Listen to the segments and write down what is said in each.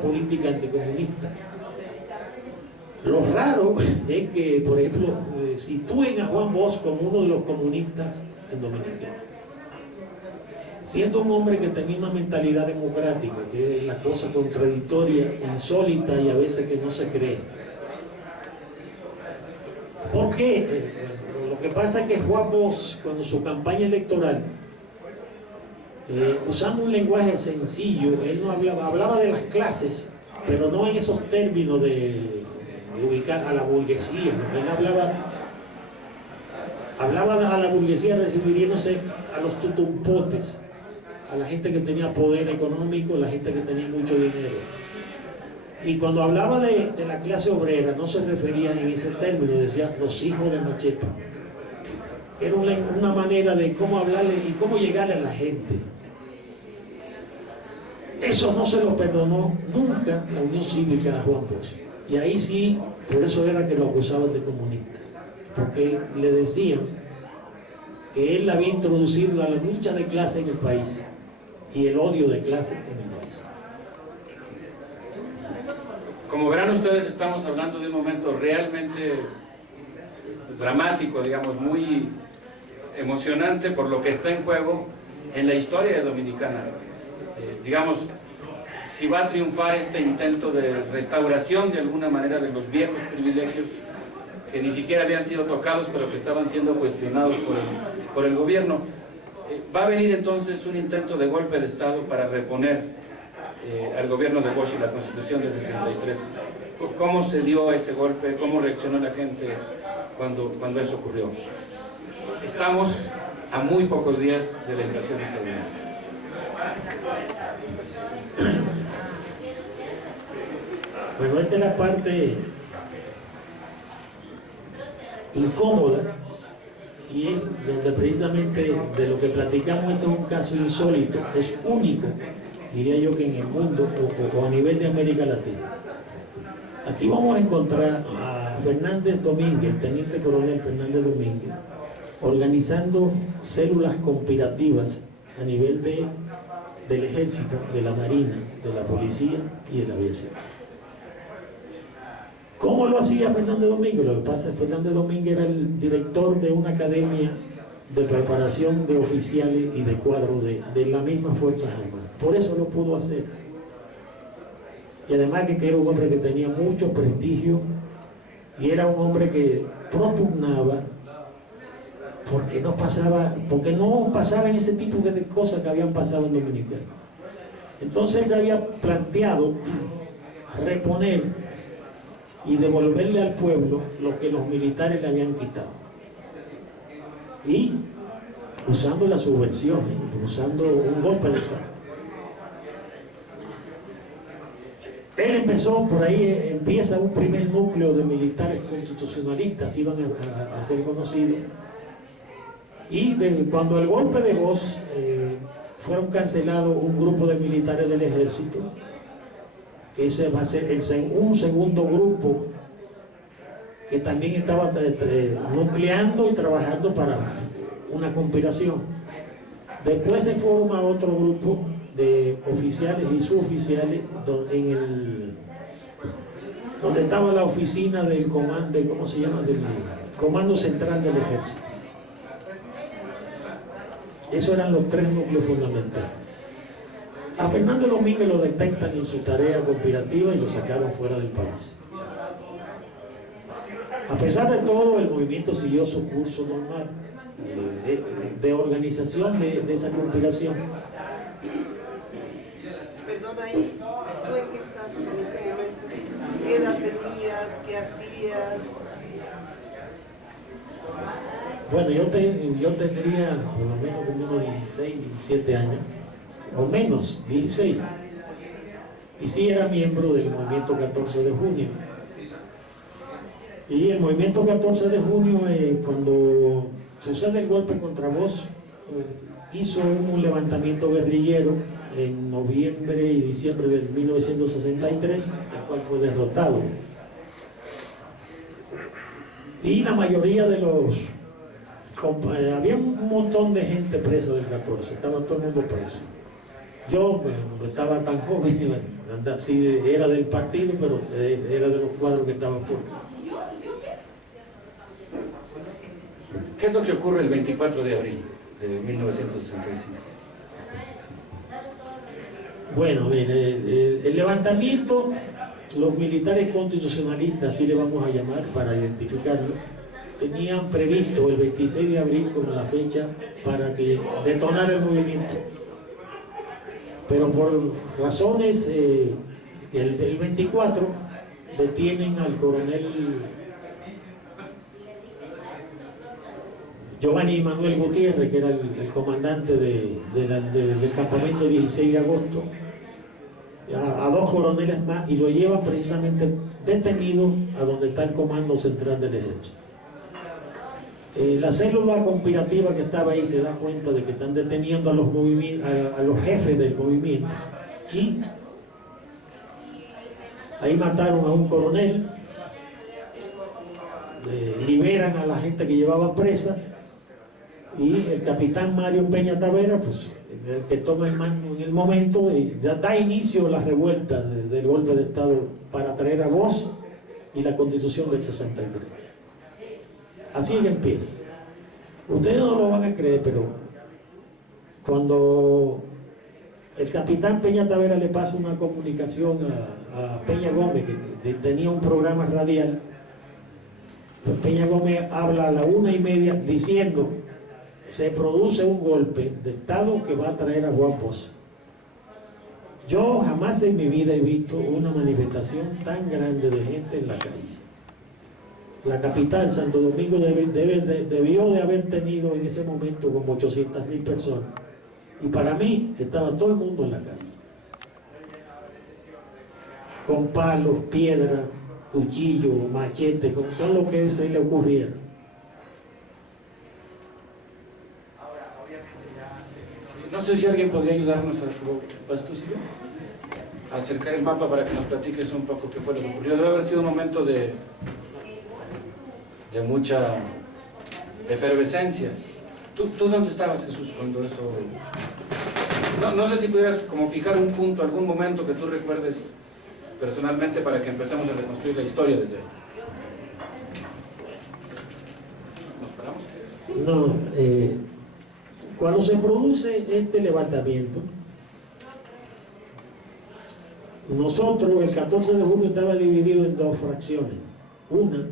política anticomunista. Lo raro es que, por ejemplo, sitúen a Juan Bosch como uno de los comunistas en Dominicana, siendo un hombre que tenía una mentalidad democrática, que es la cosa contradictoria, insólita y a veces que no se cree. ¿Por qué? Lo que pasa es que Juan Bosch, cuando su campaña electoral, usando un lenguaje sencillo, él no hablaba de las clases, pero no en esos términos de ubicar a la burguesía, ¿no? Él hablaba a la burguesía refiriéndose a los tutumpotes, a la gente que tenía poder económico, la gente que tenía mucho dinero. Y cuando hablaba de la clase obrera, no se refería en ese término, decía los hijos de Machepa. Era una manera de cómo hablarle y cómo llegarle a la gente. Eso no se lo perdonó nunca la Unión Cívica a Juan Bosch. Y ahí sí, por eso era que lo acusaban de comunista, porque le decían que él había introducido la lucha de clase en el país y el odio de clase en el país. Como verán ustedes, estamos hablando de un momento realmente dramático, digamos, muy emocionante por lo que está en juego en la historia de Dominicana. Digamos, si va a triunfar este intento de restauración de alguna manera de los viejos privilegios que ni siquiera habían sido tocados pero que estaban siendo cuestionados por el gobierno, va a venir entonces un intento de golpe de Estado para reponer al gobierno de Bosch y la Constitución del 63. ¿Cómo se dio ese golpe? ¿Cómo reaccionó la gente cuando eso ocurrió? Estamos a muy pocos días de la invasión estadounidense. Bueno, esta es la parte incómoda y es donde precisamente de lo que platicamos, esto es un caso insólito, es único, diría yo, que en el mundo o a nivel de América Latina. Aquí vamos a encontrar a Fernández Domínguez, teniente coronel Fernández Domínguez, organizando células conspirativas a nivel del ejército, de la marina, de la policía y de la aviación. ¿Cómo lo hacía Fernández Domínguez? Lo que pasa es que Fernández Domínguez era el director de una academia de preparación de oficiales y de cuadros de las mismas Fuerzas Armadas. Por eso lo pudo hacer. Y además que era un hombre que tenía mucho prestigio y era un hombre que propugnaba porque no pasaban ese tipo de cosas que habían pasado en Dominicana. Entonces él se había planteado reponer y devolverle al pueblo lo que los militares le habían quitado. Y usando la subversión, usando un golpe de Estado. Él empezó, por ahí empieza un primer núcleo de militares constitucionalistas, iban a ser conocidos. Y cuando el golpe de Bosch, fueron cancelados un grupo de militares del ejército, que ese va a ser un segundo grupo que también estaba nucleando y trabajando para una conspiración. Después se forma otro grupo de oficiales y suboficiales donde estaba la oficina del comando, ¿cómo se llama? Del Comando Central del Ejército. Esos eran los tres núcleos fundamentales. A Fernández Domínguez lo detectan en su tarea conspirativa y lo sacaron fuera del país. A pesar de todo, el movimiento siguió su curso normal de organización de esa conspiración. Perdón, ahí, ¿tú en qué estabas en ese momento? ¿Qué edad tenías? ¿Qué hacías? Bueno, yo tendría por lo menos como unos 16, 17 años, o menos, 16. Y sí era miembro del movimiento 14 de junio. Y el movimiento 14 de junio, cuando sucede el golpe contra Bosch, hizo un levantamiento guerrillero en noviembre y diciembre del 1963, el cual fue derrotado. Y la mayoría de los... había un montón de gente presa del 14, estaba todo el mundo preso. Yo estaba tan joven, sí, era del partido, pero era de los cuadros que estaban fuera. ¿Qué es lo que ocurre el 24 de abril de 1965? Bueno, mire, el levantamiento, los militares constitucionalistas, así le vamos a llamar para identificarlo, tenían previsto el 26 de abril como la fecha para que detonara el movimiento. Pero por razones, el 24 detienen al coronel Giovanni Manuel Gutiérrez, que era el comandante del campamento 16 de agosto, a dos coroneles más, y lo llevan precisamente detenido a donde está el comando central del ejército. La célula conspirativa que estaba ahí se da cuenta de que están deteniendo a los jefes del movimiento, y ahí mataron a un coronel, liberan a la gente que llevaba presa, y el capitán Mario Peña Tavera, pues el que toma el mando en el momento, da inicio a la revuelta del golpe de Estado para traer a voz y la Constitución del 63. Así que empieza. Ustedes no lo van a creer, pero cuando el capitán Peña Tavera le pasa una comunicación a Peña Gómez, que tenía un programa radial, pues Peña Gómez habla a la 1:30 diciendo: se produce un golpe de Estado que va a traer a Juan Poza. Yo jamás en mi vida he visto una manifestación tan grande de gente en la calle. La capital, Santo Domingo, debió de haber tenido en ese momento como 800.000 personas. Y para mí estaba todo el mundo en la calle. Con palos, piedras, cuchillos, machetes, con todo lo que se le ocurriera. No sé si alguien podría ayudarnos a acercar el mapa para que nos platiques un poco qué fue lo que ocurrió. Debe haber sido un momento de mucha efervescencia. ¿Tú dónde estabas, Jesús, cuando eso...? No sé si pudieras como fijar un punto, algún momento que tú recuerdes personalmente para que empecemos a reconstruir la historia desde ahí. ¿Nos paramos? No, cuando se produce este levantamiento, nosotros el 14 de julio estaba dividido en dos fracciones. Una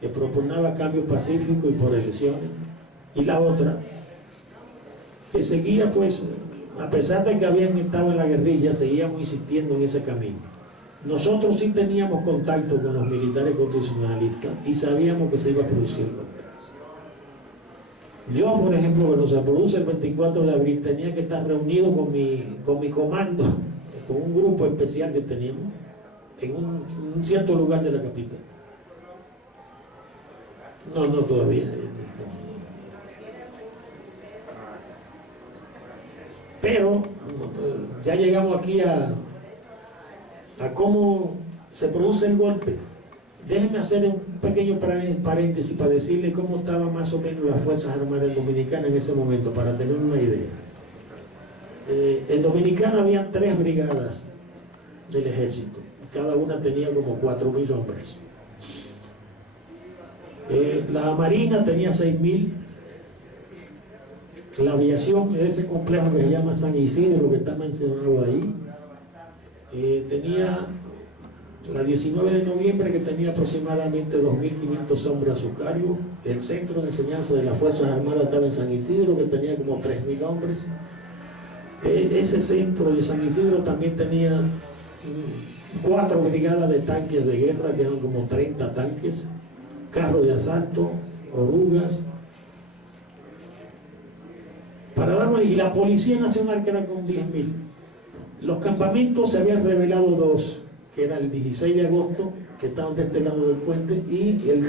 que propugnaba cambio pacífico y por elecciones, y la otra que seguía, pues, a pesar de que habían estado en la guerrilla, seguíamos insistiendo en ese camino. Nosotros sí teníamos contacto con los militares constitucionalistas y sabíamos que se iba a producir el golpe. Yo, por ejemplo, cuando se produce el 24 de abril, tenía que estar reunido con mi comando, con un grupo especial que teníamos, en un cierto lugar de la capital. No, todavía. Pero ya llegamos aquí a cómo se produce el golpe. Déjenme hacer un pequeño paréntesis para decirle cómo estaban más o menos las Fuerzas Armadas Dominicanas en ese momento, para tener una idea. En Dominicana había 3 brigadas del ejército, cada una tenía como 4.000 hombres. La Marina tenía 6.000, la aviación, ese complejo que se llama San Isidro, que está mencionado ahí, tenía la 19 de noviembre, que tenía aproximadamente 2.500 hombres a su cargo. El centro de enseñanza de las Fuerzas Armadas estaba en San Isidro, que tenía como 3.000 hombres. Ese centro de San Isidro también tenía 4 brigadas de tanques de guerra, que eran como 30 tanques, carros de asalto, orugas, y la Policía Nacional, que era con 10.000. Los campamentos se habían revelado 2, que era el 16 de agosto, que estaban de este lado del puente, y el